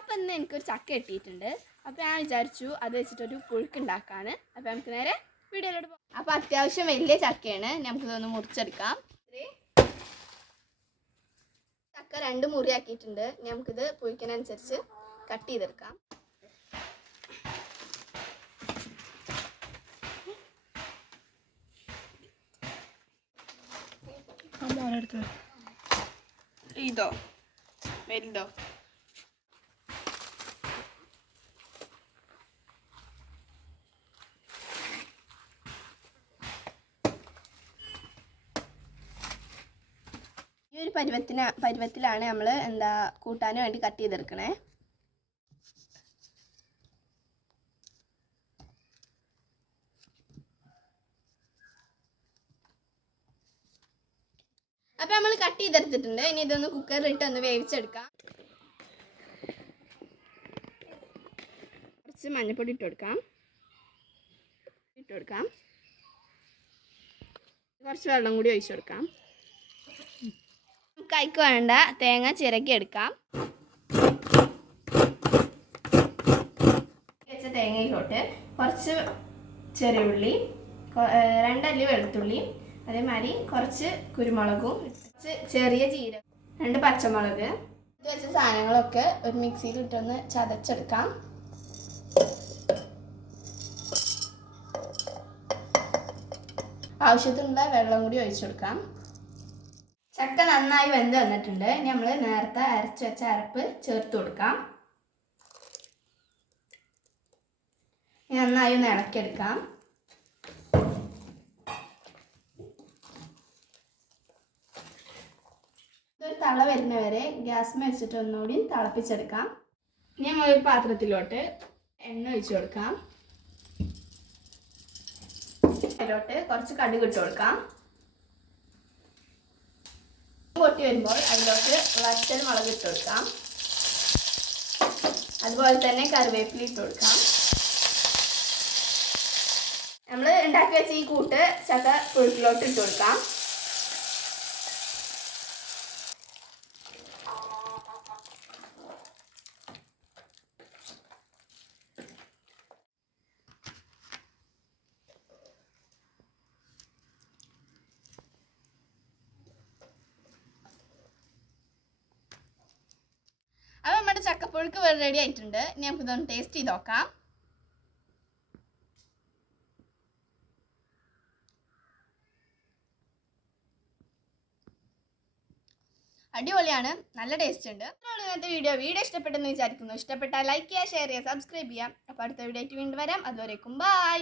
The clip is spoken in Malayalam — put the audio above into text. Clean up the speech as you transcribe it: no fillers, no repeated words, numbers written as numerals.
അപ്പോൾ ഇന്ന് എനിക്കൊരു ചക്ക കിട്ടിയിട്ടുണ്ട്. അപ്പോൾ ഞാൻ വിചാരിച്ചു അത് വെച്ചിട്ടൊരു പുഴുക്കുണ്ടാക്കാണ്. അപ്പോൾ നമുക്ക് നേരെ വീഡിയോയിലോട്ട് പോകാം. അപ്പോൾ അത്യാവശ്യം വലിയ ചക്കയാണ്, നമുക്കിതൊന്ന് മുറിച്ചെടുക്കാം. ചക്ക 2 മുറിയാക്കിയിട്ടുണ്ട്. നമുക്കിത് പുഴുക്കിനനുസരിച്ച് കട്ട് ചെയ്തെടുക്കാം. ഇതോ വലുതോ? ഈ ഒരു പരുവത്തിലാണ് നമ്മൾ കൂട്ടാൻ വേണ്ടി കട്ട് ചെയ്തെടുക്കണേ. അപ്പോൾ നമ്മൾ കട്ട് ചെയ്തെടുത്തിട്ടുണ്ട്. ഇനി ഇതൊന്ന് കുക്കറിലിട്ട് ഒന്ന് വേവിച്ചെടുക്കാം. കുറച്ച് മഞ്ഞൾപ്പൊടി ഇട്ട് കൊടുക്കാം. കുറച്ച് വെള്ളം കൂടി ഒഴിച്ചു കൊടുക്കാം. നമുക്ക് അതിക്ക് വേണ്ട തേങ്ങ ചിരകി എടുക്കാം. വെച്ച തേങ്ങയിലോട്ട് കുറച്ച് ചെറിയ ഉള്ളി, 2 അല്ലി വെളുത്തുള്ളി, അതേമാതിരി കുറച്ച് കുരുമുളകും, കുറച്ച് ചെറിയ ജീരകം, 2 പച്ചമുളക്, ഇത് വെച്ച സാധനങ്ങളൊക്കെ ഒരു മിക്സിയിൽ ഇട്ടൊന്ന് ചതച്ചെടുക്കാം. ആവശ്യത്തിനുള്ള വെള്ളം കൂടി ഒഴിച്ചു കൊടുക്കാം. ചക്ക നന്നായി വെന്ത് വന്നിട്ടുണ്ട്. ഇനി നമ്മൾ നേരത്തെ അരച്ച് വെച്ച അരപ്പ് ചേർത്ത് കൊടുക്കാം. നന്നായി ഒന്ന് ഇളക്കിയെടുക്കാം. ഇതൊരു തള വരുന്നവരെ ഗ്യാസ് വെച്ചിട്ട് ഒന്നുകൂടി തിളപ്പിച്ചെടുക്കാം. ഇനി നമ്മൾ ഒരു പാത്രത്തിലോട്ട് എണ്ണ ഒഴിച്ചു കൊടുക്കാം. അതിലോട്ട് കുറച്ച് കടുക് ഇട്ട് കൊടുക്കാം. പൊട്ടി വരുമ്പോൾ അതിലോട്ട് വറ്റൽ മുളക് ഇട്ട് കൊടുക്കാം. അതുപോലെ തന്നെ കറിവേപ്പില ഇട്ട് കൊടുക്കാം. നമ്മൾ ഉണ്ടാക്കി വെച്ച ഈ കൂട്ട് ചക്ക പുഴുക്കിലോട്ട് ഇട്ട് കൊടുക്കാം. അപ്പോൾ നമ്മുടെ ചക്കപ്പുഴുക്ക് റെഡി ആയിട്ടുണ്ട്. ഇനി നമുക്കിതൊന്ന് ടേസ്റ്റ് ചെയ്ത് നോക്കാം. അടിപൊളിയാണ്, നല്ല ടേസ്റ്റ് ഉണ്ട്. ഇന്നത്തെ വീഡിയോ ഇഷ്ടപ്പെട്ടെന്ന് വിചാരിക്കുന്നു. ഇഷ്ടപ്പെട്ടാൽ ലൈക്ക് ചെയ്യുക, ഷെയർ ചെയ്യുക, സബ്സ്ക്രൈബ് ചെയ്യാം. അപ്പോൾ അടുത്ത വീഡിയോ ആയിട്ട് വീണ്ടും വരാം. അതുവരേക്കും ബൈ.